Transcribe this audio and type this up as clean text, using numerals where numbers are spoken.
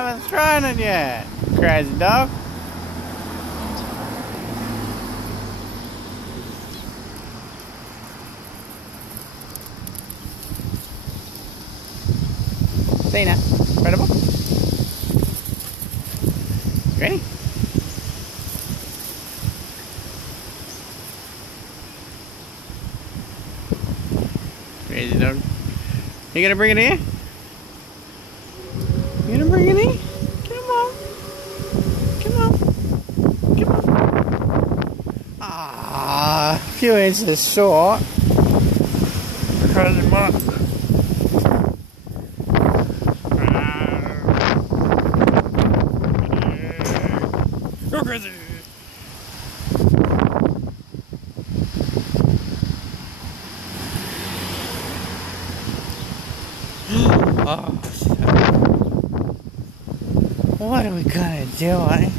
haven't thrown it yet, crazy dog. Zeena, incredible. Ready? Crazy dog. You gonna bring it in? You gonna bring it in? Come on. Come on. Come on. Ah, a few inches short. Crazy mutt. Go crazy. Oh, what are we gonna do, eh?